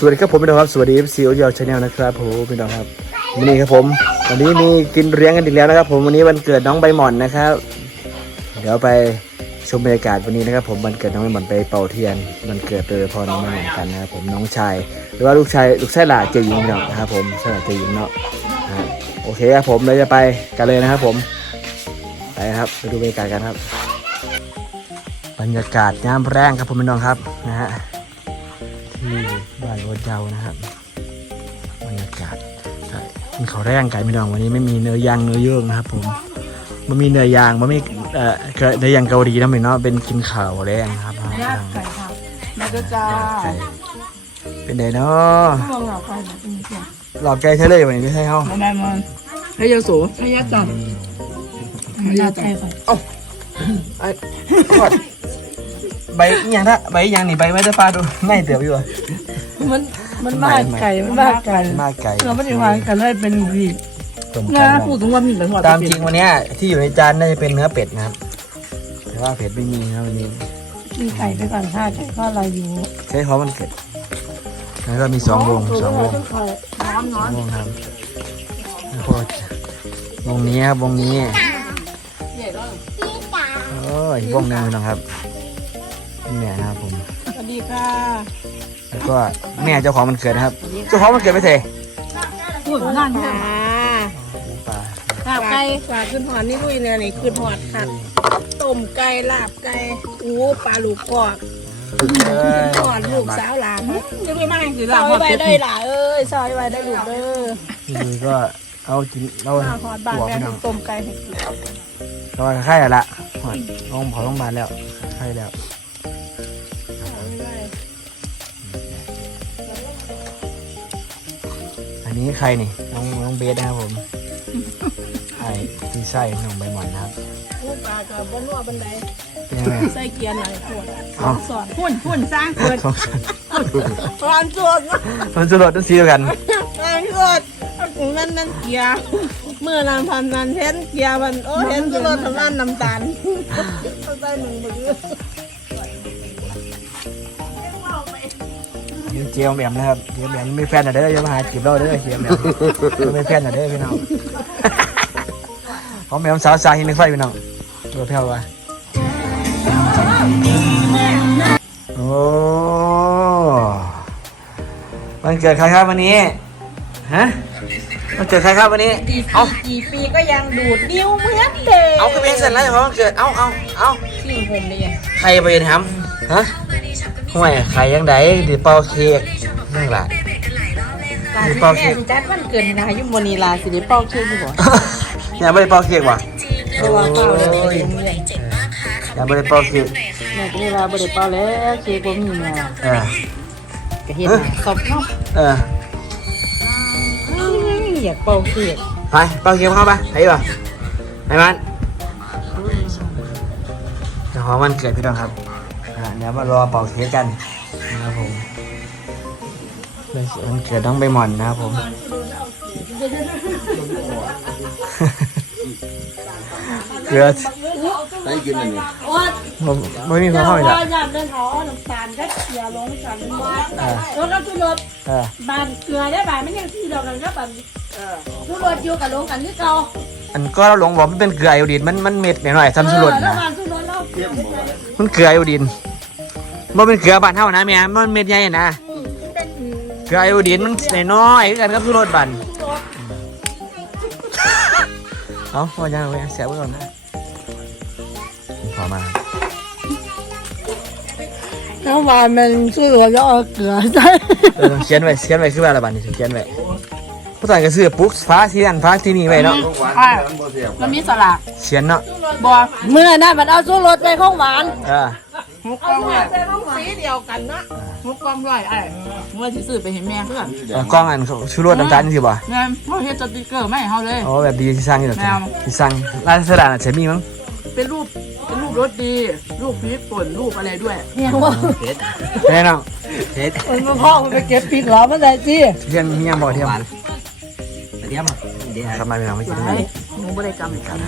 สวัสดีครับผมพี่น้องครับสวัสดีซีโอยอชาแนลนะครับผมพี่น้องครับวันนี้ครับผม วันนี้มีกินเลี้ยงกันอีกแล้วนะครับ ผมวันนี้วันเกิดน้องใบหม่อนนะครับ เดี๋ยวไปชมบรรยากาศวันนี้นะครับ ผมวันเกิดน้องใบหม่อนไปเป่าเทียนวันเกิดโดยพอน้องใบหม่อนกันนะครับผมน้องชายหรือว่าลูกชายลูกชายหลาเจยิงพี่น้องนะครับผมชายหลาเจยิงเนาะโอเคครับผมเราจะไปกันเลยนะครับ ผมไปครับไปดูบรรยากาศกันครับ บรรยากาศยามแรงครับผมพี่น้องครับนะฮะ บ้านวัดเยานะครับบรรยากาศใช่มีเขาวแรงไก่ไม่ดองวันนี้ไม่มีเนื้อย่างเนื้อเยื่อนะครับ ผมมันมีเนื้อย่างมันมีเอ่อเนื้อย่างเกาหลีนะพี่เนาะเป็นกินข่าวแรงครับยากไก่ค่ะแม่ก็จ้าไก่เป็นไงเนาะลองหลอกไก่แบบนี้เสียหลอกไก่ใช่เลยวันนี้ไม่ใช่เขาแม่มันให้ยาสูให้ยาจับให้ยาจับไอ้ขวด ใบอหย่างถ้าใบอหย่างนี่ใบไม่ได้ปลาดูง่ายเตี๋ยวอยู่อะมันมันมากไก่มันมากไก่มากไก่เราไม่ได้วางกันให้เป็นวีต้มนะไก่พูดถึงว่ามีเหมือนหัวตามจริงวันเนี้ยที่อยู่ในจานน่าจะเป็นเนื้อเป็ดนะครับ แต่ว่าเผ็ดไม่มีนะครับวันนี้กินไก่ไปก่อนค่ะไก่ก็อะไรอยู่ใช่เพราะมันเกิดแล้วก็มีสองวงสองวง น้ำสน้องวงครับแล้วก็วงนี้ครับวงนี้โอ้ยอีกวงหนึงนะครับ แม่นะครับผม สวัสดีค่ะแล้วก็แม่เจ้าของมันเกิดนะครับ เจ้าของมันเกิดไม่เทพูดงานค่ะปลาลาบไก่ปลาขึ้นหอดนี่ลุยเนี่ยนี่ขึ้นหอดค่ะต้มไก่ลาบไก่อู้ปลาลูกกอกหอดลูกสาวหลานยังไม่มาคือซลาอยบไว้ได้หล่ะเอ้ยซอยไว้ได้ลูกเด้อคือก็เอากินเรามาหอดบ้านตัวแม่พี่น้องต้มไก่ให้กินเราไข่แล้วละหอดลงเผาลงมาลแล้วไข่แล้ว นนี้ใครนี่น้องน้องเบสนะครับผมไอ้ที่ไส้น้องใบหมอนนะครับอู้ปลากับบ้นนัวบันไดเป็นยังไงใส่เกียร์หนังขวดเอาสอนหุ่นหุ่นสร้างเกิดสองชั้นตอนสวดมันจะหลดต้องซีเดียวกันตอนสวดนั่นนั่นเกียร์เมื่อนำพันนันเห็นเกียร์มันโอ้เห็นก็รถทำนั่นน้ำตาลเข้าใจหนึ่งมือ เจียวแหมมนะครับเจียวแหมมไม่แฟนอะไรเด้ออย่ามาหาจีบเราเด้อเจียวแหมมไม่แฟนอะไรเด้อพี่น้องของแหมมสาวสายหินไฟพี่น้องตัวแพ้ววะโอ้วันเกิดใครครับวันนี้ฮะ วันเกิดใครครับวันนี้ กี่เอาปีกี่ปีก็ยังดูดนิ้วเหมือนเดิมเอาก็เป็นเสร็จแล้วเฉพาะวันเกิด เอาเอาเอาชิงผมเลยยังใครไปทำฮะห่วยใครยังไดดิเป่าเค้กนั่งหละตาที่แม่สิจัดวันเกิดนะคะยุมนีลาสิได้เป้าเชื่ออยู่บ่ยังไม่ได้เป่าเค้กว่ะเรียกว่าเป้าเลยโอ้ยเรียนยังไม่ได้เป่าเค้กแม่ก็เวลาบ่ได้เป้าแล้วเค้กบ่มีแม่เออก็เฮ็ดให้ขอบเนาะเออ อยากเป้าเค้กไปเป่าเค้กเข้าไปไปป่ะไปมันเดี๋ยวขอวันเกิดพี่น้องครับอ่าเดี๋ยวมารอเป่าเค้กกันนะครับผมวันเกิดน้องใบหม่อนนะครับผมเกลือได้กินอันนี้ ผมไม่มีความเข้าใจอยากเดินหอน้ำตาลก็เสียลงกันว่าแล้วก็ทุรถบานเกลือได้บานไม่ยังที่เดียวกันก็บานทุรถอยู่กับลงกันที่เก่าอันก็เราลงบอกมันเป็นเกลือไอโอดีนมันมันเม็ดหน่อยๆซ้ำสุรสนะบ้านรถเรามันเกลือไอโอดีนมันเป็นเกลือบานเท่านะแม่มันเม็ดใหญ่นะเกลือไอโอดีนมันน้อยๆกันกับสุรสบันเอาพอยังเลยเสียไว้ก่อนนะพอมา ถ้าวานมันชื่อแล้วเอาเกลือใส่เออเขียนไว้เขียนไว้คือว่าอะไรบ้านนี่เขียนไว้ผู้ชายก็ซื้อปุ๊กฟ้าที่นั่นฟ้าที่นี่ไว้เนาะลูกหวานมันบ่เสียบแล้วมีสลากเขียนเนาะบอเมื่อนั้นมันเอาสู้รถไปข้องหวานเออหกกล่องเลยแต่ต้องสีเดียวกันนะหกกล่องเลยไอ้เมื่อที่ซื้อไปเห็นแม่เพื่อนเอากล้องอันชุรสน้ำตาลนี่สิบ่แม่เขาเฮ็ดสติกเกอร์ไม่ให้เขาเลยอ๋อแบบดีที่สร้างนี่เหรอแมวที่สร้างร้านสดาน่ะจะมีมั้ง เป็นรูปเป็นรูปรถดี รูปพริกป่นรูปอะไรด้วยแน่นอนเฮ็ดมันมาพ่อมันไปเก็บพริกเหรอมันได้จีเที่ยงเที่ยงบ่เที่ยงเดี๋ยวมาเดี๋ยวทำไมไม่เอาไม่กินไอ้หนูบริกรรมกัน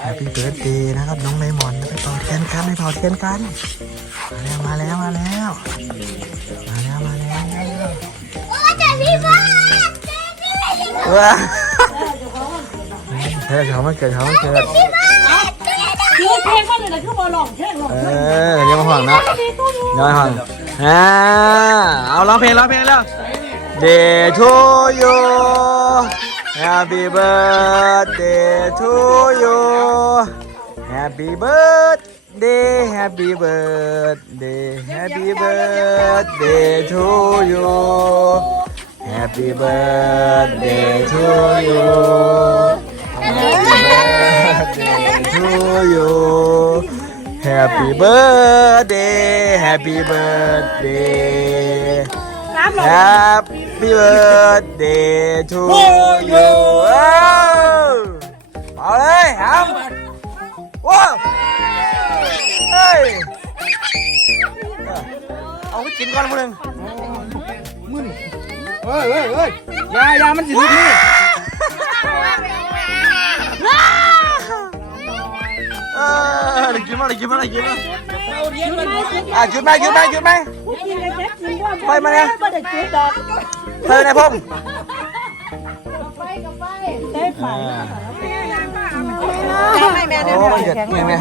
แฮปปี้เบิร์ดเดย์นะครับน้องไมมอนไปเป่าเทียนกันไปเป่าเทียนกันมาแล้วมาแล้วมาแล้วมาแล้วมาแล้ว้าเฮ้ยเขาไม่เกิดเขาไม่เกิด คือเพลงมันเลยนะคือบอลลองเพลงหรอก เออเดี๋ยังมาห่วงนะเดี๋ยังมาห่วงอ่าเอาร้องเพลงร้องเพลงแล้ว Day to you Happy birthday to you Happy birthday Happy birthday Happy birthday to you Happy birthday to you Happy birthday to you Happy birthday Happy birthday ครับหรอ Happy birthday to you เอาเลยครับว้าวเฮ้ยเอาไปกินก่อนมึงเฮ้ยเฮ้ยเฮ้ยยายามันสิลุกนี่ ด้กินมาได้กินมาได้กินมาอะหยุดไหมหยุดไหมหยุดไหมไปมาเนี่ยไม่ได้จุดดอกไปไหนพ่อมไม่แม่โอ้วันเกิดไงแม่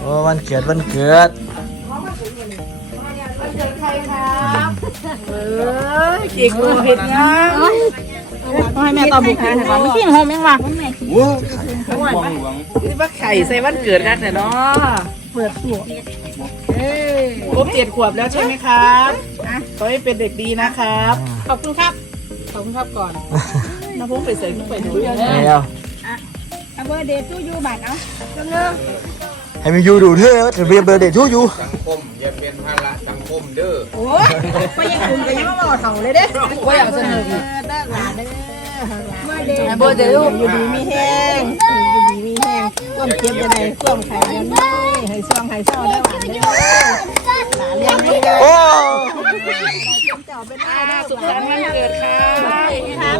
โอ้วันเกิดวันเกิดเก่งเลยเห็นงามให้แม่ตอบบุคคลให้ฟังไม่ขี้หอมยังวะ นี่ว่าไข่ใส่วันเกิดนักเนี่ยเนาะเปิดตัวครบเจ็ดขวบแล้วใช่ไหมครับขอให้เป็นเด็กดีนะครับ ขอบคุณครับ ขอบคุณครับก่อนน้าพุ่งไปใส่ขึ้นไปดูไม่เอาเอาเบอร์เดย์ตู้ยูบัตรเอาจังเลยให้มันอยู่ดูเถอะถือเบียร์เบอร์เดย์ทุกอยู่สังคมอย่าเป็นภาระสังคมเด้อโอ้ยไปยังคุณไปยังมาบอกเถ่าเลยเด้ว่าอยากเสนออีกเด้อหลานเด้อเบอร์เดย์อยู่ดีมีแห้งอยู่ดีมีแห้ง ควมเจ็บจะได้ความไข่ยันนี่ให้ช่องให้เศร้าได้หวานเด้หลานเลี้ยงไม่ได้โอ้สุขสันต์วันเกิดค่ะ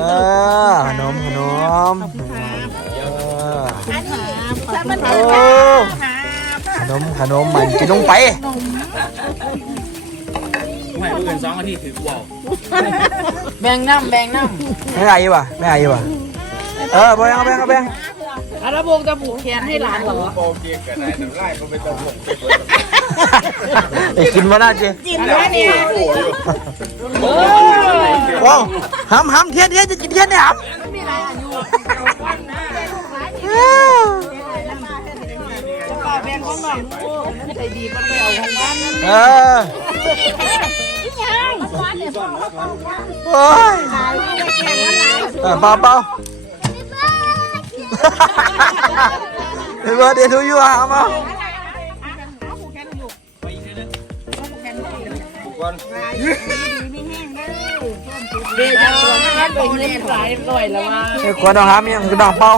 เออขนมขนมเออแล้วมันโอ้ขนมขนมมันกินลงไปไม่เกินสองอาทิตย์ถือว่าแบ่งน้ำแบ่งน้ำไม่ไอ้ป่ะไม่ไอ้ป่ะเออแบ่งเอาแบ่งเอาแบ่งำแล้วโบงจะผูกแขนให้หลานเหรอโปเกียกันได้น้ำลายก็ไม่ต้องหลงไปหมดไอ้กินมาได้จีกินแล้วเนี่ยโอ้ยว้าวห้ำห้ำเทียนเทียนจะกินเทียนเนี่ยห้ำป้าแบ่งของหน่อยใจดีมันไม่เอาของบ้านเออโอ้ยเออเปล่าเปล่า เบอร์เดย์ทูยูเอามาเดี๋ยวจะชวนนะครับไปเงินหลายร้อยแล้วว่าไอ้ขวดดอกห้ามยังคือดอกเปล่า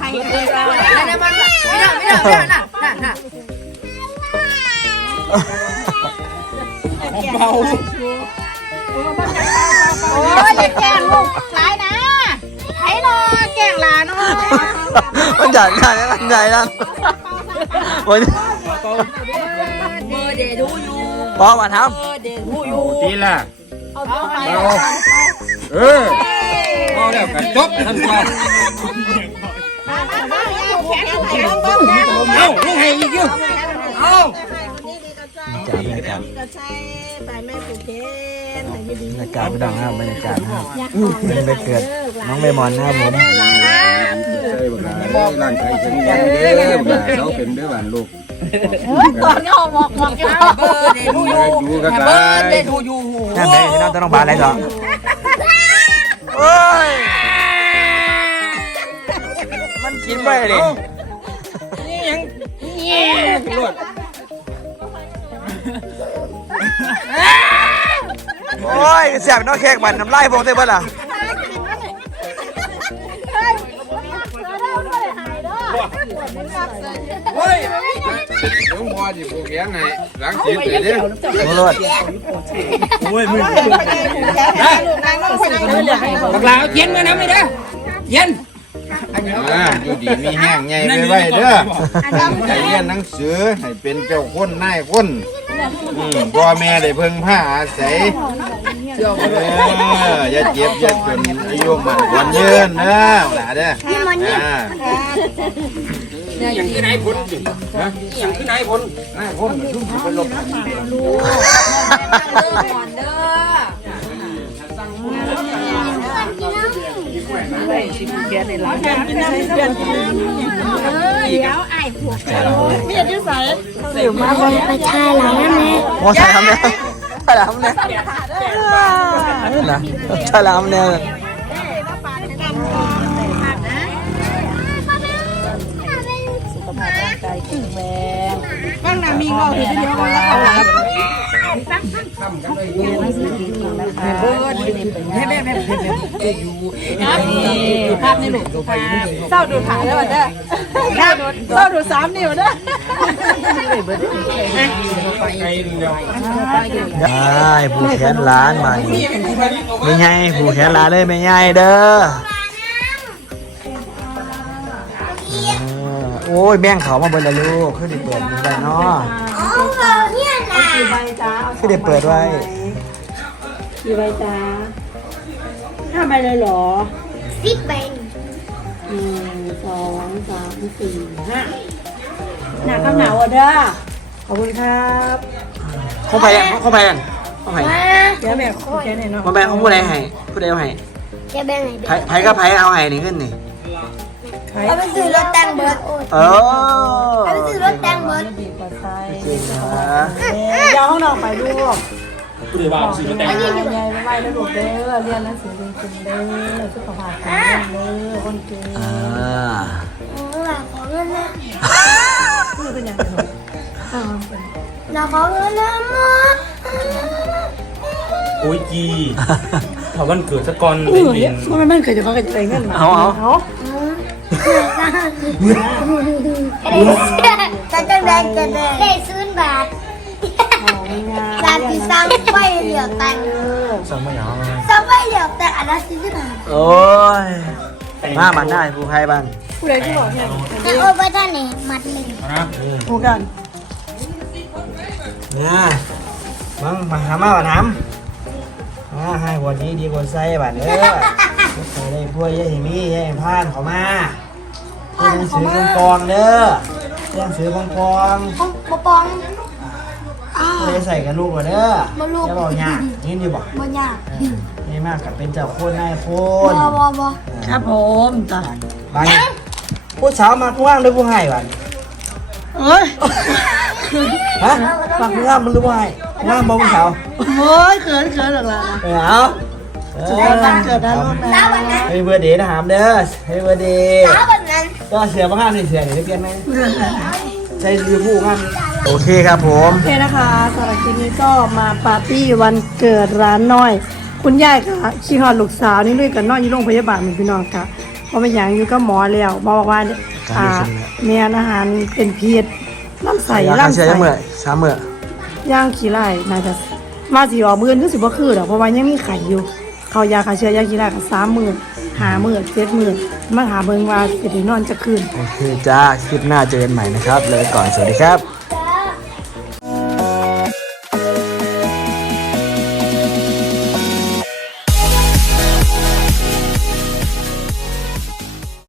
ให้เงินเราไม่ได้มันไม่ได้ไม่ได้ไม่ได้น่ะน่ะน่ะเบาโอ้ยอย่าแกล้งลูกหลายนะไอ้นอแกล้ งหลานเนาะมันใหญ่ใหญ่มันใหญ่นะมันเบอร์เดย์ดูอยู่พอมาทเบอร์เดย์ดูอยู่ดีล่ะเอาไปเออเอาแล้วกันจบท่านพ่อแขนแขนบ้างนะเอาลูกให้อีกอยู่เอาำจากบรรยากาศก็ใช่ไปแม่ผูกแขนให้ดีบรรยากาศพี่น้องครับบรรยากาศนะครับเป็นไปเกิดน้องเบมอนนะครับผมใช่บักหลาร่างกายแข็งแรงเด้อบักหลาเขาเป็นเด้อบ้านลูกก่อนก็บอกบอกกันเบอร์เดย์ดูอยู่ดูกันไปเดย์ดูอยู่นั่นเลยพี่น้องจะต้องบาอะไรต่อโอ้ยมันกินไปเลย โอ้ยเสียบน้องเค้กมันน้ำลายพวกเต้เบิ้ลอะเฮ้ยหลวงพ่อจิผูกแขนให้หลังจีบเลยเด้อรวดโอ้ยมึงนั่งลงไปเลยบักลาเอาเย็นมานะไม่ได้เย็น อ่าอยู่ดีมีแห้งใหญ่ไว้ไว้เด้อให้เรียนหนังสือให้เป็นเจ้าคนนายคนอืมพ่อแม่ได้เพิ่งผ้าอาศัยเอออย่าเจ็บอย่าจนอายุมันควรยืนเด้อหล่ะเด้ออ่าอย่างคือนายพลดิฮะอย่างคือนายพลนายคนทุ่มไปลบ ไปชายหลังนั่นแหละโอ้ใช่ทำเนี่ยใช่ทำเนี่ยนะใช่ทำเนี่ยบ้างนามีงอกอยู่ที่เดียวกันแล้วเขาหลับ ภาพนี่ลูกเศร้าดูขาแล้วเด้อเศร้าดูเศร้าดูสามนิ้วเด้อได้ผูแขนล้านมานี่ไม่ไงผูแขนล้านเลยไม่ไงเด้อโอ้ยแบ่งเขามาเบิดแล้วลูกคือได้เปิดมันได้เนาะ อ๋อเราเนี่ยนะคือได้เปิดไว้กี่ใบจ้าห้าใบเลยเหรอสิบใบหนึ่งสองสามสี่ห้าหนักข้าวหนาวอะเด้อขอบคุณครับเข้าไปอะเข้าไปอะเข้าไปเดี๋ยวแม่ขอแค่ไหนเนาะมาแบ่งของผู้ใดให้ผู้ใดเอาให้จะแบ่งไหนไผไผก็ไผเอาให้นี่ขึ้นนี่ เอาไปซื้อรถแต่งเบิร์ดเออเอาไปซื้อรถแต่งเบิร์ดดีกว่าใส่จริงนะเดี๋ยวห้องนอนไปลูกผู้ใดว่าเอาสิมาแต่งใหญ่ไม่ไหวแล้วลูกเด้อเรียนหนังสือจริงๆเด้อสุขภาพแข็งแรงเด้อคนเก่งอ่าเราขอเงินนะนี่เป็นยังไงเราขอเงินนะมอโอ้ยจีถ้าวันเกิดสะกอนเอได้อเรีเนี่ยยนมันมันเคยจะเขาเคยจะได้เงินเอาเอาเอา จะจะแบ่งจะได้ได้ซื้อบาทไม่ง่ายบาทที่สร้างไฟเหลียวแต่งสั่งมาหยอสร้างไฟเหลียวแต่อันละสี่สิบาทโอ้ยมามันได้ผู้ใครบ้างผู้ใดที่บอกเนี่ยแล้วโอ้ไปท่านนี่มัดหนึ่งผู้กันเนี่ยมึงมาหามาบ้านน้ำมาให้วันนี้ดีกว่าใส่บ้านเด้อ ใส่ได้พวกยายมียายพานเขามาเรียนหนังสือกองกองเด้อเรียนหนังสือกองกองปองปปองไม่ได้ใส่กับลูกเหรอเด้อบ่ลูกจะบอกยากนี่ดีบอกบ่ยากนี่มากกับเป็นเจ้าโคนนายโคบ่นบ่บ่ครับผมจ้ะบางผู้สาวมาผู้ว่างหรือผู้ให้บ้านเอ้ยฮะฟังผู้ว่างมันหรือผู้ให้ว่างบ่ผู้สาวโอ้ยเขินเขินหรอกล่ะเออเอาเออ วันเกิดนะลูกนะแล้ววันนั้นให้เบอร์เดย์นะหามเด้อให้เบอร์เดย์แล้ววันนั้นก็เสือบ้างงานเสือเดี๋ยวได้เปลี่ยนไหมใช่คือผู้งานโอเคครับผมโอเคนะคะสำหรับคลิปนี้ก็มาปาร์ตี้วันเกิดร้านน้อย คุณยายค่ะชีฮอดลูกสาวนี่ด้วยกันน้อนอยู่โรงพยาบาลเหมือนพี่น้องค่ะเพราะเป็นอย่างอยู่ก็หมอแล้วหมอบอกว่าอ่าเมียอาหารเป็นพิษน้ำใสยาฆ่าร่ำเชื้อใสเมื่อสามเมื่อย่างขี้ไล่น่าจะมาสิออกมือนึกสิบ่คือดอกเพราะว่ายังมีไข่อยู่ เขายาฆ่าเชื้อยาขี้ไล่กันสามหมื่นหาหมื่นเจ็ดหมื่นมาหาเบิงว่าสิได้นอนจะคืน โอเคจ้า คลิปหน้าเจอกันใหม่นะครับ เลยก่อน สวัสดีครับ